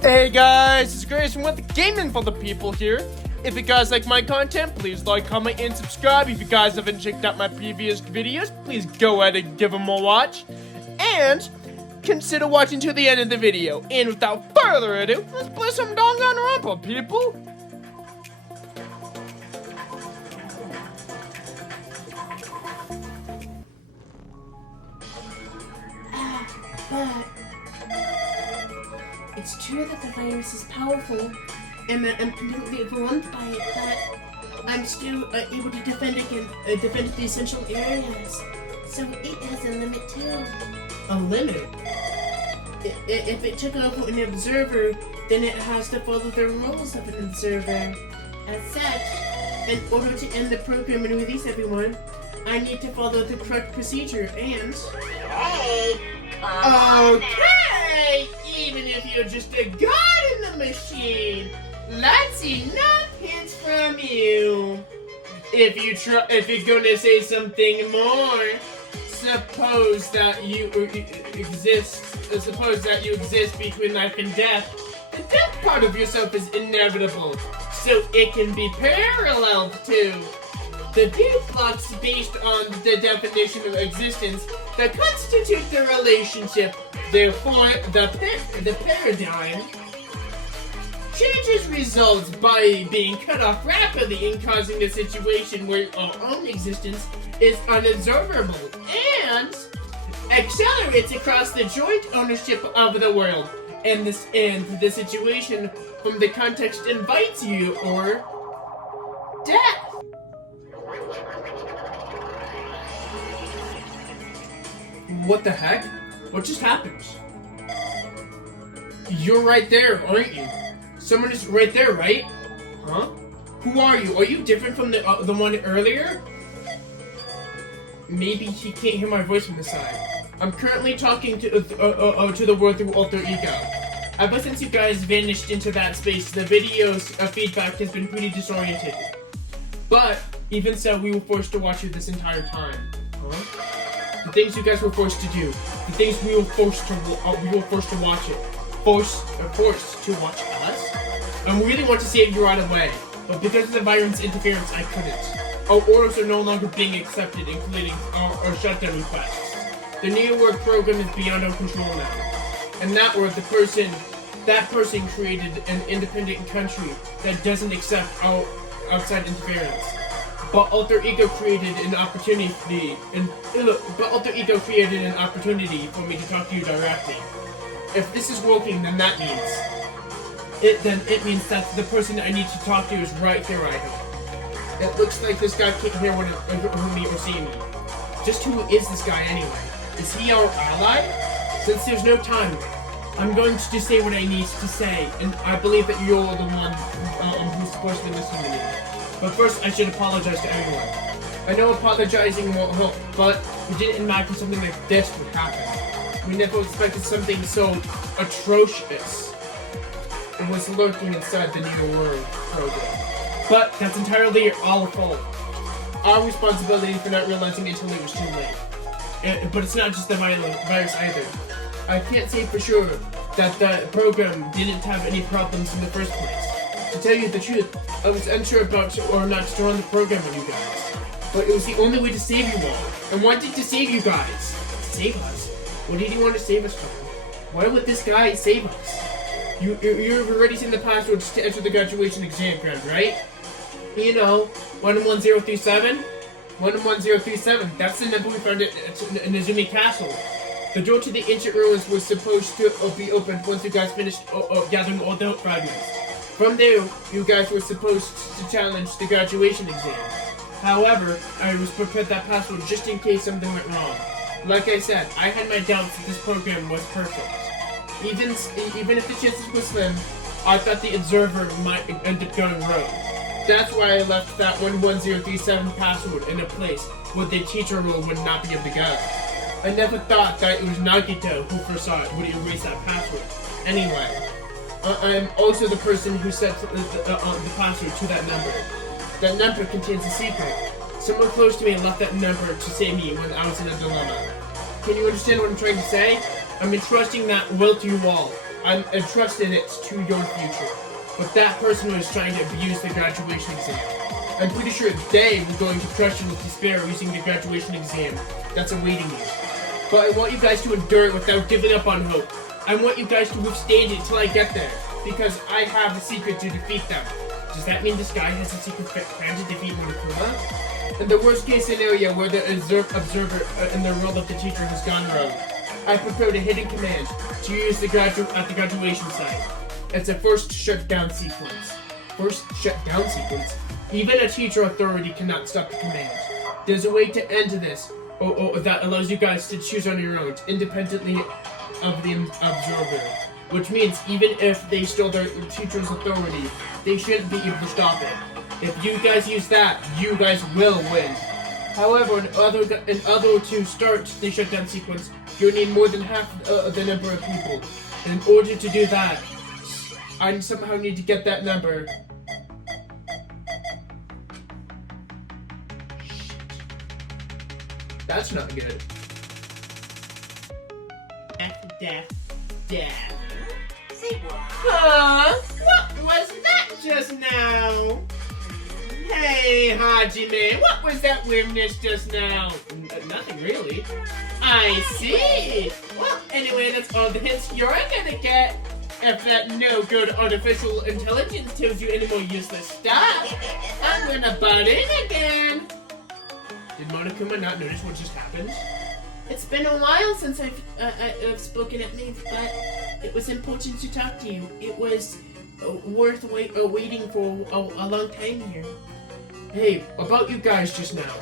Hey guys, it's Grayson with the Gaming for the People here. If you guys like my content, please like, comment, and subscribe. If you guys haven't checked out my previous videos, please go ahead and give them a watch. And consider watching to the end of the video. And without further ado, let's play some Danganronpa, people. It's true that the virus is powerful, and that I'm completely overwhelmed by it, but I'm still able to defend the essential areas. So it has a limit too. A limit? If it took over an observer, then it has to follow the rules of an observer. As such, in order to end the program and release everyone, I need to follow the correct procedure and... Okay! Even if you're just a god in the machine, let's enough hints from you. If you're gonna say something more, suppose that you exist between life and death. The death part of yourself is inevitable, so it can be paralleled to. The two blocks based on the definition of existence that constitute the relationship. Therefore, the paradigm changes results by being cut off rapidly and causing a situation where our own existence is unobservable and accelerates across the joint ownership of the world. And the situation from the context invites you or death. What the heck? What just happened? You're right there, aren't you? Someone is right there, right? Huh? Who are you? Are you different from the one earlier? Maybe he can't hear my voice from the side. I'm currently talking to the world through alter ego. Ever since you guys vanished into that space, the video's feedback has been pretty disoriented. But even so, we were forced to watch you this entire time. Huh? The things you guys were forced to do, the things we were forced to watch it, forced to watch us. And we really want to save you right away, but because of the virus interference, I couldn't. Our orders are no longer being accepted, including our shutdown requests. The new work program is beyond our control now, and that person created an independent country that doesn't accept our outside interference. But Alter Ego created an opportunity for me to talk to you directly. If this is working, then it means that the person I need to talk to is right here, I hope. It looks like this guy can't hear me or see me. Just who is this guy anyway? Is he our ally? Since there's no time, I'm going to just say what I need to say, and I believe that you're the one who's supposed to be listening to me. But first, I should apologize to everyone. I know apologizing won't help, but we didn't imagine something like this would happen. We never expected something so atrocious. It was lurking inside the New World program. But that's entirely our fault. Our responsibility for not realizing it until it was too late. But it's not just the virus either. I can't say for sure that the program didn't have any problems in the first place. To tell you the truth, I was unsure about or not to run the program on you guys. But it was the only way to save you all. And wanted to save you guys. Save us? What did he want to save us from? Why would this guy save us? You've already seen the passwords to enter the graduation exam ground, right? You know, 111037? 111037, that's the number we found at Nezumi Castle. The door to the ancient ruins was supposed to be opened once you guys finished gathering all the fragments. From there, you guys were supposed to challenge the graduation exam. However, I was prepared that password just in case something went wrong. Like I said, I had my doubts that this program was perfect. Even if the chances were slim, I thought the observer might end up going rogue. That's why I left that 11037 password in a place where the teacher rule would not be able to go. I never thought that it was Nagito who foresaw it would erase that password. Anyway, I am also the person who set the password to that number. That number contains a secret. Someone close to me left that number to save me when I was in a dilemma. Can you understand what I'm trying to say? I'm entrusting that will to you all. I'm entrusting it to your future. But that person was trying to abuse the graduation exam. I'm pretty sure they were going to crush you with despair using the graduation exam that's awaiting you. But I want you guys to endure it without giving up on hope. I want you guys to withstand it until I get there, because I have the secret to defeat them. Does that mean this guy has a secret plan to defeat Monokuma? In the worst case scenario where the observer in the role of the teacher has gone rogue, I prepared a hidden command to use at the graduation site. It's a first shutdown sequence. First shutdown sequence? Even a teacher authority cannot stop the command. There's a way to end this, that allows you guys to choose on your own, independently of the observer. Which means even if they stole their teacher's authority, they shouldn't be able to stop it. If you guys use that, you guys will win. However, in order to start the shutdown sequence, you'll need more than half the number of people. And in order to do that, I somehow need to get that number. That's not good. Death. Say what? Huh? What was that just now? Hey, Hajime, what was that weirdness just now? Nothing really. I see. Well, anyway, that's all the hints you're gonna get. If that no-good artificial intelligence tells you any more useless stuff, I'm gonna butt in again. Did Monokuma not notice what just happened? It's been a while since I've spoken at length, but it was important to talk to you. It was worth waiting for a long time here. Hey, about you guys just now.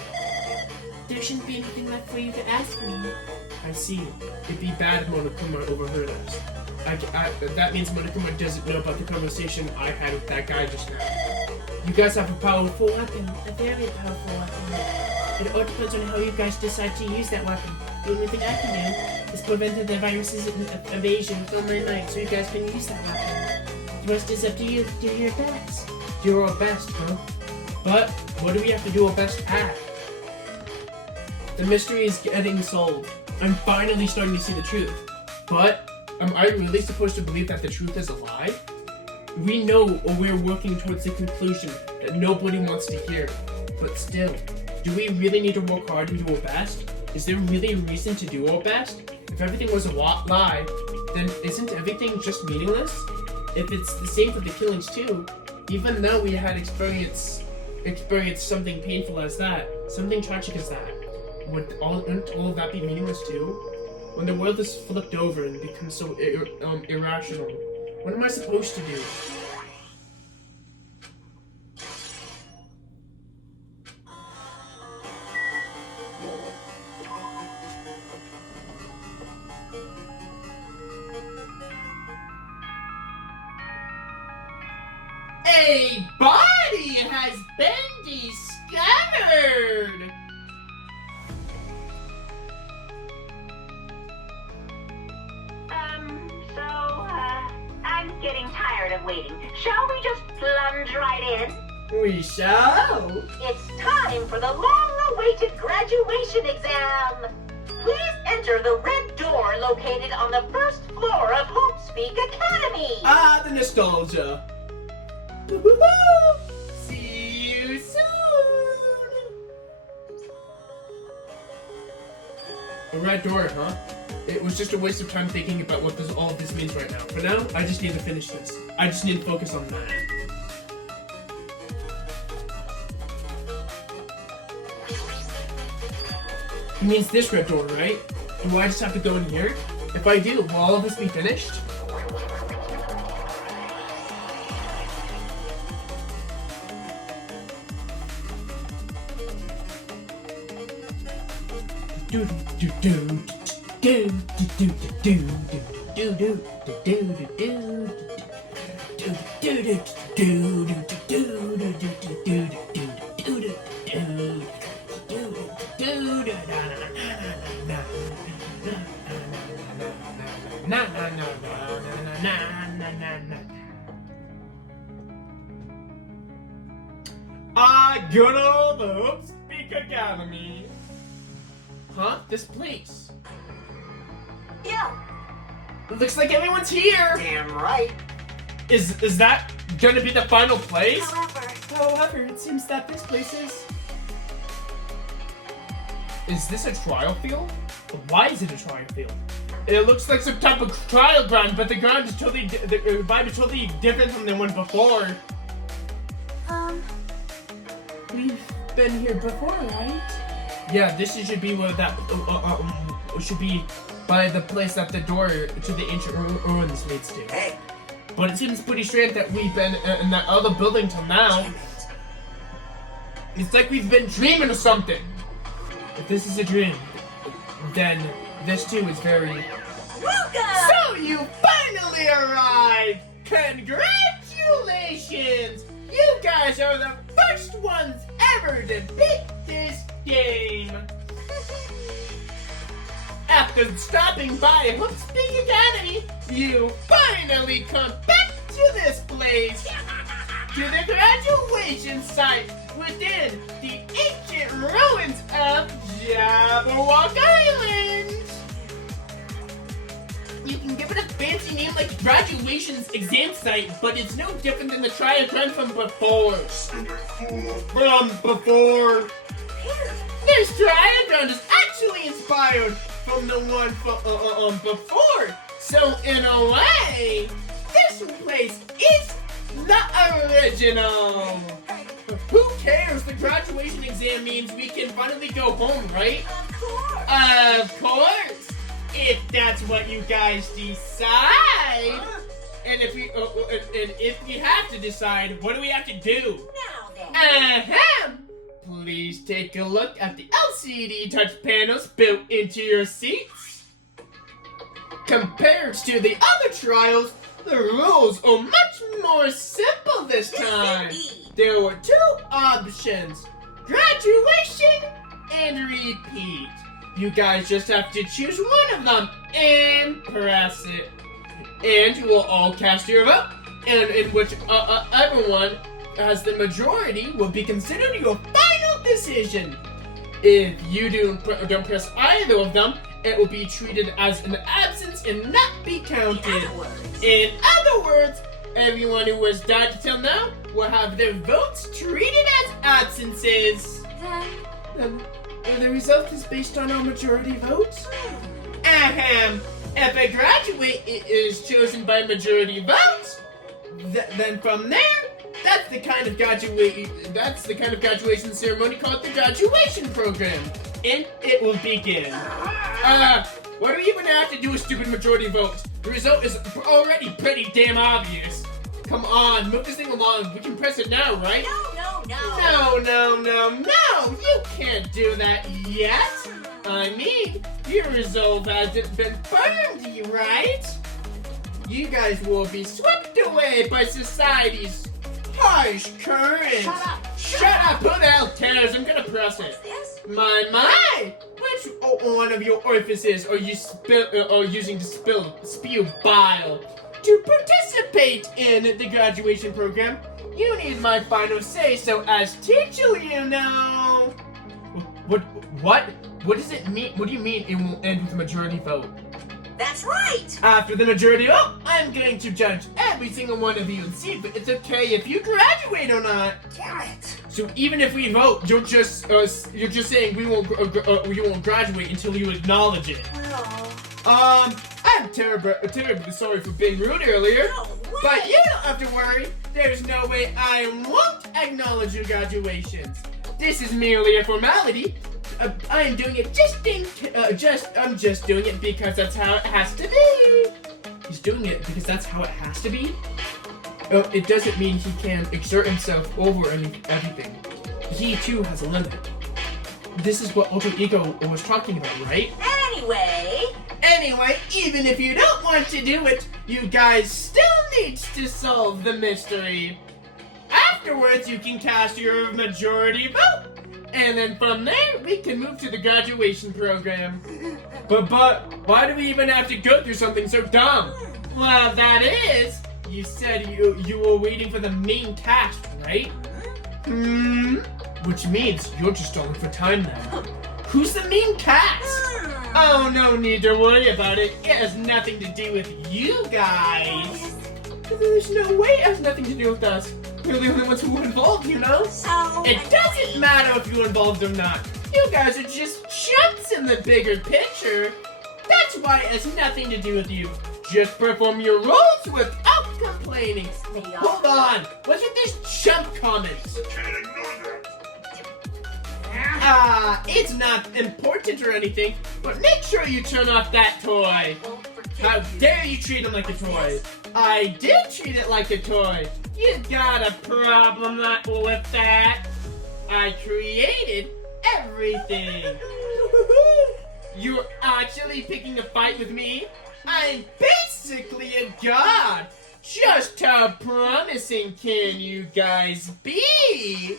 There shouldn't be anything left for you to ask me. I see. It'd be bad if Monokuma overheard us. That means Monokuma doesn't know about the conversation I had with that guy just now. You guys have a powerful weapon. A very powerful weapon. It all depends on how you guys decide to use that weapon. The only thing I can do is prevent the virus's invasion from my night so you guys can use that weapon. The rest is up to you. Do your best. Do our best, huh? But what do we have to do our best at? The mystery is getting solved. I'm finally starting to see the truth. But am I really supposed to believe that the truth is a lie? We know, or we're working towards the conclusion that nobody wants to hear. But still, do we really need to work hard and do our best? Is there really a reason to do our best? If everything was a lie, then isn't everything just meaningless? If it's the same for the killings too, even though we had experienced something painful as that, something tragic as that, wouldn't all of that be meaningless too? When the world is flipped over and becomes so irrational, what am I supposed to do? A body has been discovered! I'm getting tired of waiting. Shall we just plunge right in? We shall! It's time for the long-awaited graduation exam! Please enter the red door located on the first floor of Hopespeak Academy! Ah, the nostalgia! Woo-hoo-hoo! See you soon! A red door, huh? It was just a waste of time thinking about what all of this means right now. For now, I just need to finish this. I just need to focus on that. It means this red door, right? Do I just have to go in here? If I do, will all of this be finished? Do do do do do do do do I got all the Hopespeak Academy. Huh? This place? Yeah. It looks like everyone's here. Damn right. Is that gonna be the final place? However, it seems that this place is... Is this a trial field? Why is it a trial field? It looks like some type of trial ground, but the ground is totally, the vibe is totally different from the one before. We've been here before, right? Yeah, this should be where that should be by the place that the door to the ancient ruins leads to. Hey. But it seems pretty strange that we've been in that other building till now. It's like we've been dreaming of something. If this is a dream, then this too is very... Welcome! So you finally arrived! Congratulations! You guys are the first ones ever to beat this game! After stopping by Hoopspeak Academy, you finally come back to this place! To the graduation site within the ancient ruins of Jabberwock Island! You can give it a fancy name like graduation's exam site, but it's no different than the trial ground from before. This trial ground is actually inspired from the one before. So in a way, this place is the original. Who cares? The graduation exam means we can finally go home, right? Of course. If that's what you guys decide. And if we have to decide, what do we have to do? Now then. Ahem! Please take a look at the LCD touch panels built into your seats. Compared to the other trials, the rules are much more simple this time. There were two options, graduation and repeat. You guys just have to choose one of them and press it. And you will all cast your vote, and in which everyone has the majority will be considered your final decision. If you don't press either of them, it will be treated as an absence and not be counted. In other words, everyone who has died till now will have their votes treated as absences. Then the result is based on our majority votes? Ahem. If a graduate is chosen by majority votes, then from there, that's the kind of graduation ceremony called the graduation program, and it will begin. What do we even have to do with stupid majority votes? The result is already pretty damn obvious. Come on, move this thing along. We can press it now, right? No, you can't do that yet. I mean, your resolve hasn't been formed, right? You guys will be swept away by society's harsh current. Shut up! Who the hell cares? I'm gonna press it. My! Which one of your orifices are you using to spew bile? To participate in the graduation program, you need my final say so as teacher, you know. What does it mean? What do you mean it will end with a majority vote? That's right. After the majority vote, I'm going to judge every single one of you and see if it's okay if you graduate or not. Damn it. So even if we vote, you're just saying we won't graduate until you acknowledge it. Well, I'm terribly sorry for being rude earlier, no way. but you don't have to worry. There's no way I won't acknowledge your graduations. This is merely a formality. I'm doing it I'm just doing it because that's how it has to be. He's doing it because that's how it has to be? It doesn't mean he can exert himself over everything. He too has a limit. This is what Alter Ego was talking about, right? Anyway, even if you don't want to do it, you guys still need to solve the mystery. Afterwards, you can cast your majority vote. And then from there, we can move to the graduation program. But why do we even have to go through something so dumb? Well, that is, you said you were waiting for the main cast, right? Which means you're just stalling for time now. Who's the main cast? Oh, no need to worry about it. It has nothing to do with you guys. There's no way it has nothing to do with us. We're the only ones who were involved, you know? So It doesn't matter if you're involved or not. You guys are just chumps in the bigger picture. That's why it has nothing to do with you. Just perform your roles without complaining. Hold on. What's with this chump comments? It's not important or anything, but make sure you turn off that toy. How dare you treat him like a toy? I did treat it like a toy. You got a problem with that? I created everything. You're actually picking a fight with me? I'm basically a god. Just how promising can you guys be?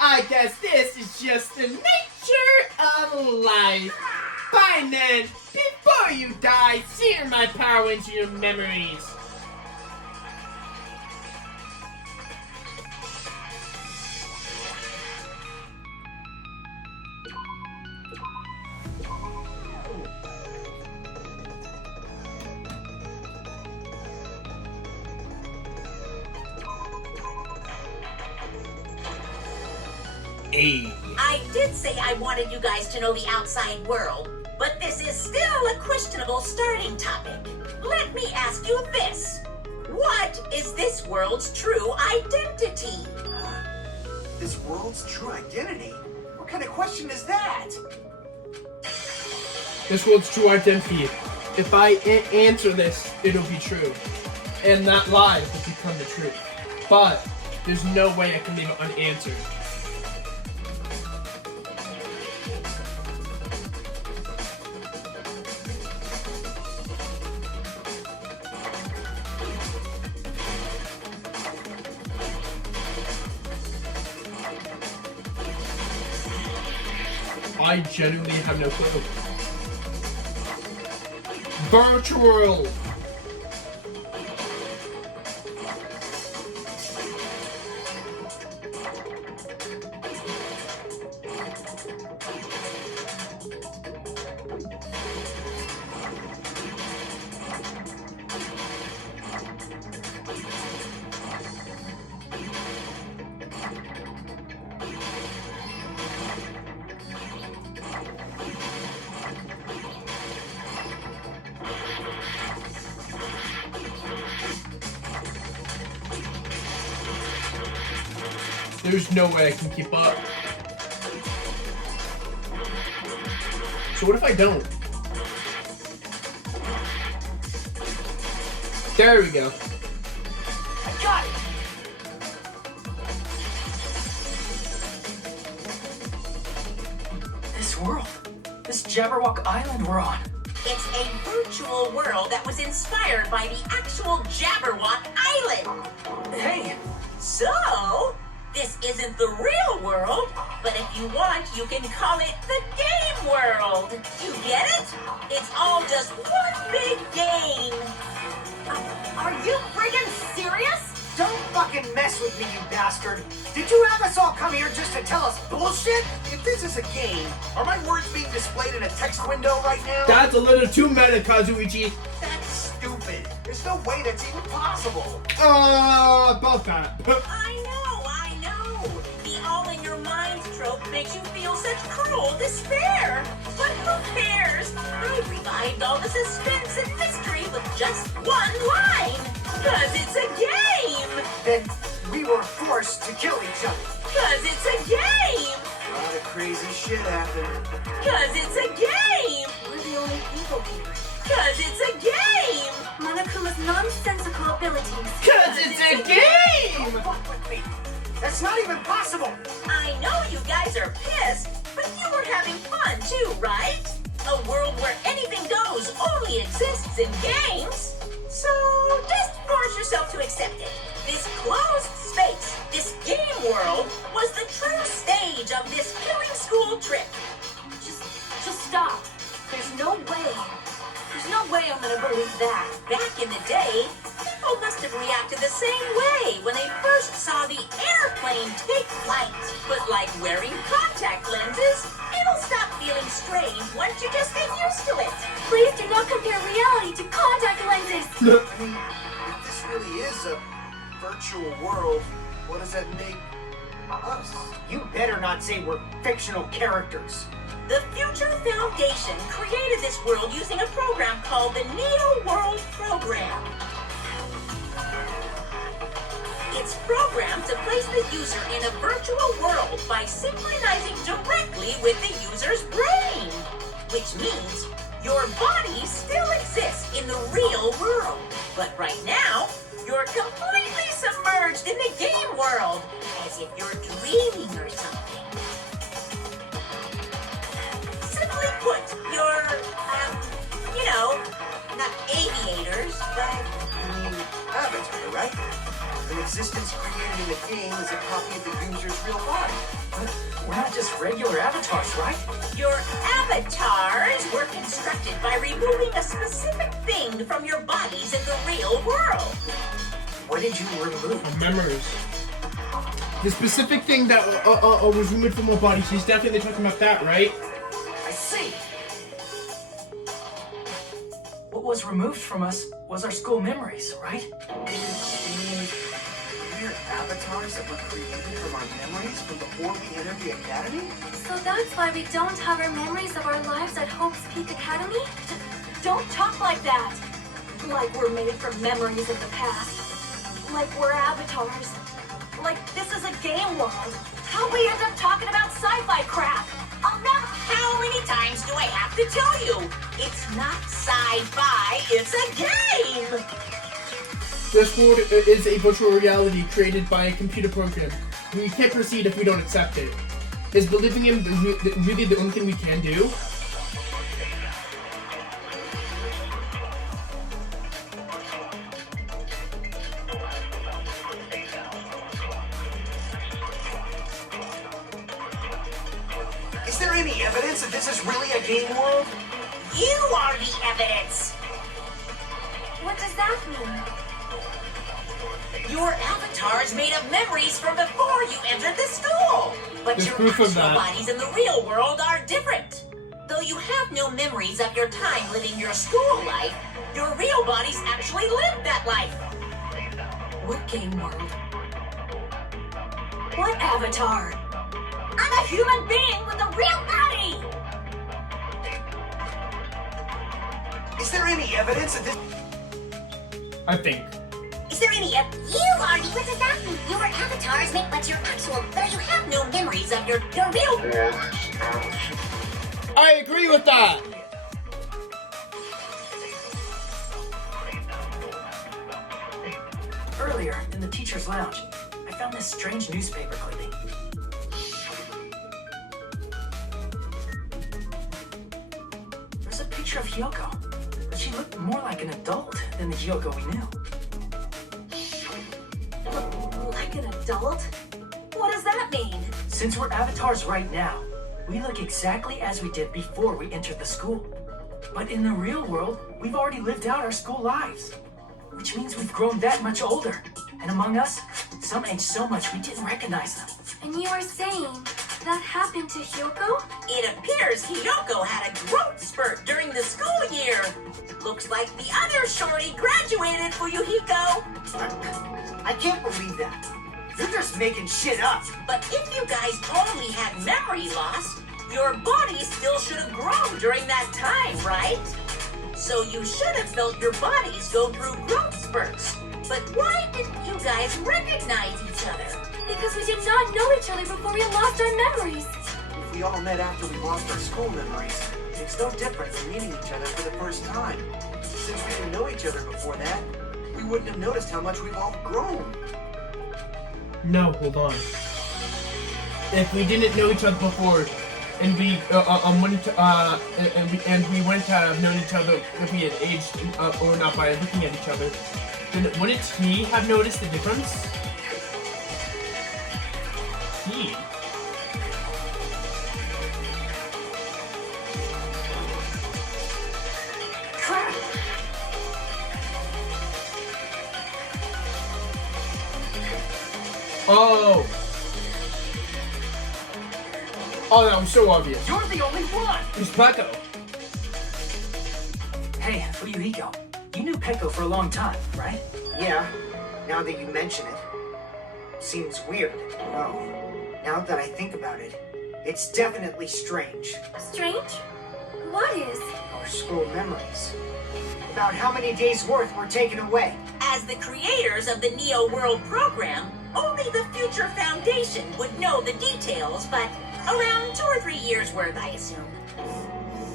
I guess this is just the nature of life. Fine then, before you die, sear my power into your memories. Hey. I did say I wanted you guys to know the outside world, but this is still a questionable starting topic. Let me ask you this. What is this world's true identity? This world's true identity? What kind of question is that? This world's true identity. If I answer this, it'll be true. And that lie will become the truth. But there's no way I can leave it unanswered. I genuinely have no clue. Virtual. There's no way I can keep up. So what if I don't? There we go. I got it! This world. This Jabberwock Island we're on. It's a virtual world that was inspired by the actual Jabberwock Island. Hey, So, this isn't the real world, but if you want, you can call it the game world. You get it? It's all just one big game. Are you friggin' serious? don't fucking mess with me, you bastard! Did you have us all come here just to tell us bullshit? If this is a game, are my words being displayed in a text window right now? That's a little too meta, Kazuichi. That's stupid. There's no way that's even possible. About that. I know. The all-in-your-mind trope makes you feel such cruel despair. But who cares? I revived all the suspense and mystery with just one line. Cause it's a game. Then we were forced to kill each other. Cause it's a game. A lot of crazy shit happened. Cause it's a game. We're the only people here. Cause it's a game. Monokuma's nonsensical abilities. Cause it's a game! Don't fuck with me. That's not even possible. I know you guys are pissed, but you were having fun too, right? A world where anything goes only exists in games. So just force yourself to accept it. This closed space, this game world, was the true stage of this killing school trip. Just stop. There's no way. There's no way I'm gonna believe that. Back in the day, people must have reacted the same way when they first saw the airplane take flight. But like wearing contact lenses, it'll stop feeling strange once you just get used to it. Please do not compare reality to contact lenses. I mean, if this really is a virtual world, what does that make us? You better not say we're fictional characters. The Future Foundation created this world using a program called the Neo World Program. It's programmed to place the user in a virtual world by synchronizing directly with the user's brain. Which means your body still exists in the real world. But right now, you're completely submerged in the game world, as if you're dreaming or something. Simply put, you're, not aviators, but Avatar, right? An existence created in the game is a copy of the user's real body. But we're not just regular avatars, right? your avatars were constructed by removing a specific thing from your bodies in the real world. What did you remove? Memories. The specific thing that was removed from our body. She's definitely talking about that, right? I see. What was removed from us was our school memories, right? We're avatars that were created from our memories from before we entered the academy? So that's why we don't have our memories of our lives at Hope's Peak Academy? Don't talk like that! Like we're made from memories of the past. Like we're avatars. Like this is a game world. How'd we end up talking about sci-fi crap? I'll never... How many times do I have to tell you? It's not sci-fi, it's a game! This world is a virtual reality created by a computer program. We can't proceed if we don't accept it. Is believing in really the only thing we can do? Is there any evidence that this is really a game world? You are the evidence! What does that mean? Your avatar is made of memories from before you entered the school. But There's your proof of actual that. bodies in the real world are different. Though you have no memories of your time living your school life, your real bodies actually lived that life. What game world? What avatar? I'm a human being with a real body! Is there any evidence that this... I think. Is there any You are the... What does that mean? Your avatars make but your actual... Though you have no memories of your real... I agree with that! Earlier, in the teacher's lounge, I found this strange newspaper clipping. There's a picture of Hyoko, but she looked more like an adult than the Hyoko we knew. Like an adult? What does that mean? Since we're avatars right now, we look exactly as we did before we entered the school. But in the real world, we've already lived out our school lives. Which means we've grown that much older. And among us, some aged so much we didn't recognize them. And you are saying that happened to Hyoko? It appears Hiyoko had a growth spurt during the school year. Looks like the other shorty graduated, Fuyuhiko. I can't believe that. You're just making shit up. But if you guys only had memory loss, your body still should have grown during that time, right? So you should have felt your bodies go through growth spurts. But why didn't you guys recognize each other? Because we did not know each other before we lost our memories. If we all met after we lost our school memories, it's no different from meeting each other for the first time. Since we didn't know each other before that, we wouldn't have noticed how much we've all grown. No, hold on. If we didn't know each other before, and we went to, and we went to have known each other if we had aged or not by looking at each other, then wouldn't he have noticed the difference? He. Crap! Oh. Oh, that was so obvious. You're the only one! Who's Peko? Hey, Fuyuhiko, you knew Peko for a long time, right? Yeah, now that you mention it. Seems weird. No, now that I think about it, it's definitely strange. Strange? What is? Our school memories. About how many days' worth were taken away. As the creators of the Neo World program, only the Future Foundation would know the details, but around 2 or 3 years worth, I assume.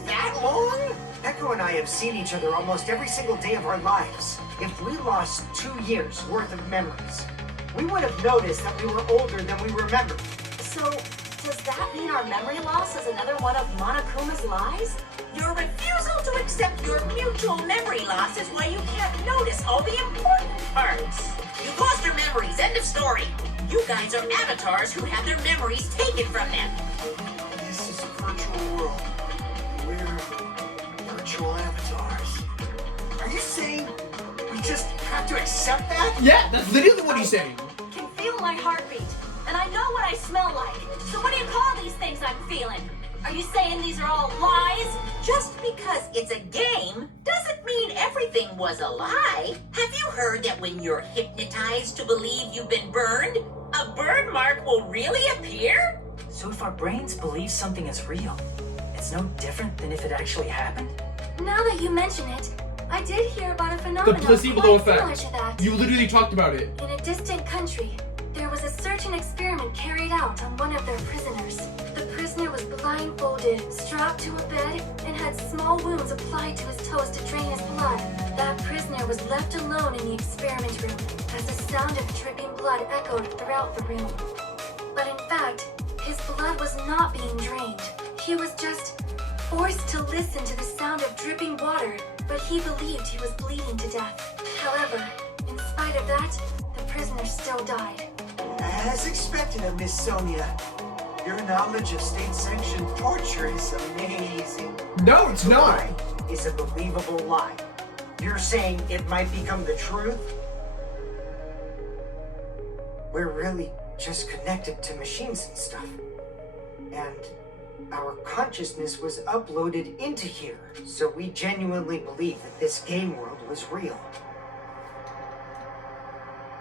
That long? Peko and I have seen each other almost every single day of our lives. If we lost 2 years' worth of memories, we would have noticed that we were older than we remembered. So, does that mean our memory loss is another one of Monokuma's lies? Your refusal to accept your mutual memory loss is why you can't notice all the important parts. You've lost your memories, end of story. You guys are avatars who have their memories taken from them. This is a virtual world. We're virtual avatars. Are you saying we just have to accept that? Yeah, that's literally what he's saying. Can feel my heartbeat, and I know what I smell like. So what do you call these things I'm feeling? Are you saying these are all lies? Just because it's a game doesn't mean everything was a lie. Have you heard that when you're hypnotized to believe you've been burned, a burn mark will really appear? So if our brains believe something is real, it's no different than if it actually happened? Now that you mention it, I did hear about a phenomenon The placebo quite effect. similar to that. You literally talked about it. In a distant country, there was a certain experiment carried out on one of their prisoners. The prisoner was blindfolded, strapped to a bed, and had small wounds applied to his toes to drain his blood. That prisoner was left alone in the experiment room as the sound of dripping blood echoed throughout the room. But in fact, his blood was not being drained. He was just forced to listen to the sound of dripping water, but he believed he was bleeding to death. However, in spite of that, the prisoner still died. As expected of Miss Sonia, your knowledge of state-sanctioned torture is amazing. No, it's not. Lie is a believable lie. You're saying it might become the truth? We're really just connected to machines and stuff. And our consciousness was uploaded into here, so we genuinely believe that this game world was real.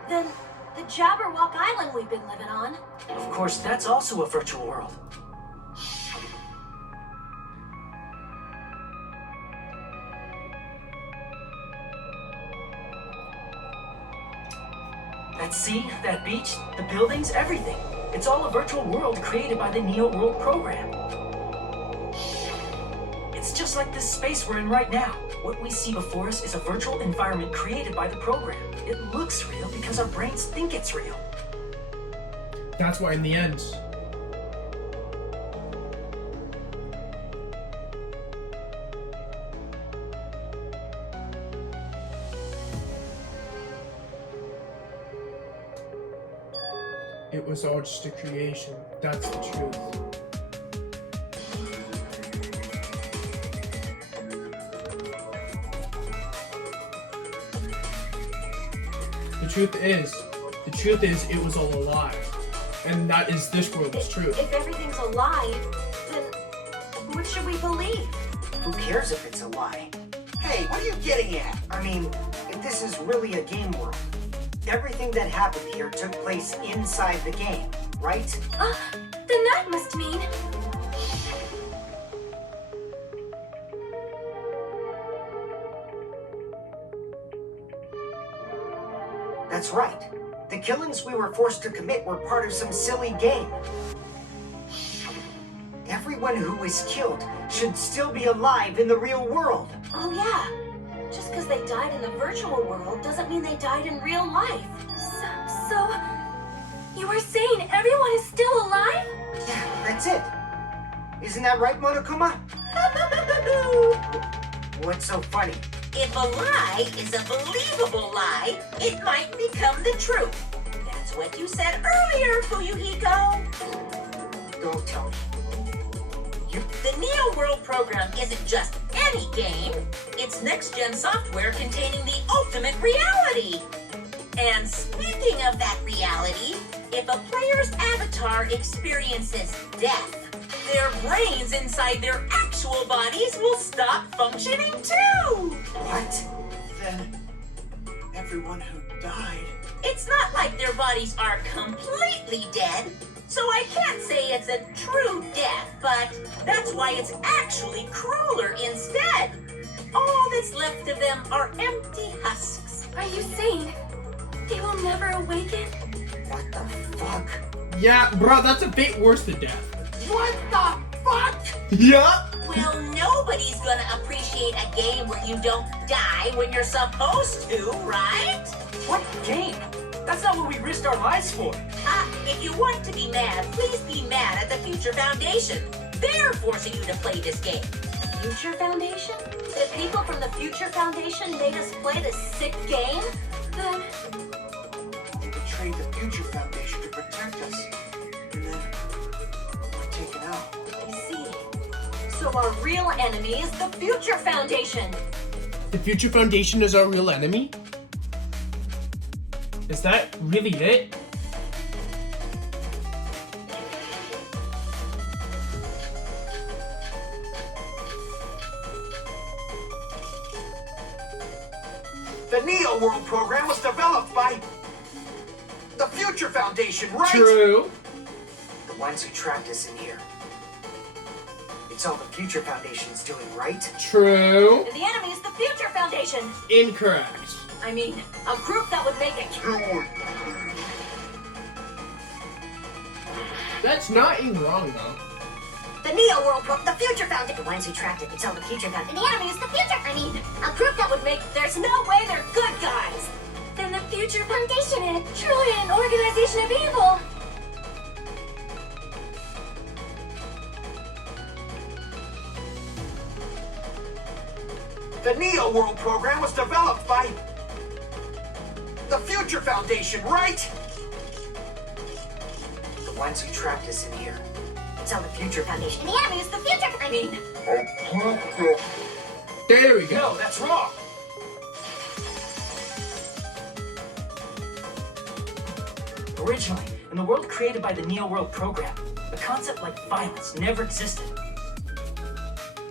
Then, the Jabberwock Island we've been living on. Of course, that's also a virtual world. That sea, that beach, the buildings, everything. It's all a virtual world created by the Neo World program. It's just like this space we're in right now. What we see before us is a virtual environment created by the program. It looks real because our brains think it's real. That's why in the end. It was all just a creation. That's the truth. The truth is it was all a lie. And that is this world's truth. If everything's a lie, then what should we believe? Who cares if it's a lie? Hey, what are you getting at? I mean, if this is really a game world, everything that happened here took place inside the game, right? Then that must mean... That's right. The killings we were forced to commit were part of some silly game. Everyone who was killed should still be alive in the real world. Oh yeah, just because they died in the virtual world doesn't mean they died in real life. So you are saying everyone is still alive? Yeah, that's it. Isn't that right, Monokuma? What's so funny? If a lie is a believable lie, it might become the truth. That's what you said earlier, Fuyuhiko. Don't tell me. The Neo World program isn't just any game. It's next-gen software containing the ultimate reality. And speaking of that reality, if a player's avatar experiences death, their brains inside their actual bodies will stop functioning too. What? Then everyone who died. It's not like their bodies are completely dead, so I can't say it's a true death, but that's why it's actually crueler instead. All that's left of them are empty husks. Are you saying they will never awaken? What the fuck? Yeah, bro, that's a bit worse than death. What the fuck? Yeah. Well, nobody's gonna appreciate a game where you don't die when you're supposed to, right? What game? That's not what we risked our lives for. If you want to be mad, please be mad at the Future Foundation. They're forcing you to play this game. Future Foundation? The people from the Future Foundation made us play this sick game? Then They betrayed the Future Foundation to protect us. And then we're taken out. I see. So our real enemy is the Future Foundation. The Future Foundation is our real enemy? Is that really it? The Neo World program was developed by the Future Foundation, right? True. The ones who trapped us in here. It's all the Future Foundation's doing, right? True. And the enemy is the Future Foundation. Incorrect. I mean, a group that would make a That's not even wrong though. The Neo World the Future Foundation. The ones who trapped it, it's all the Future Foundation. And the enemy is the Future. I mean, a group that would make. There's no way they're good guys. Then the Future Foundation is truly an organization of evil. The Neo World program was developed by the Future Foundation, right? The ones who trapped us in here. It's all the Future Foundation. And the enemy is the Future. I mean, There we go. No, that's wrong. Originally, in the world created by the Neo World program, a concept like violence never existed.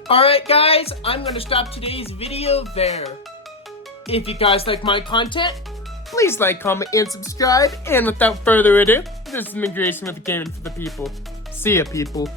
Alright guys, I'm going to stop today's video there. If you guys like my content, please like, comment, and subscribe. And without further ado, this has been Grayson with Gaming for the People. See ya, people.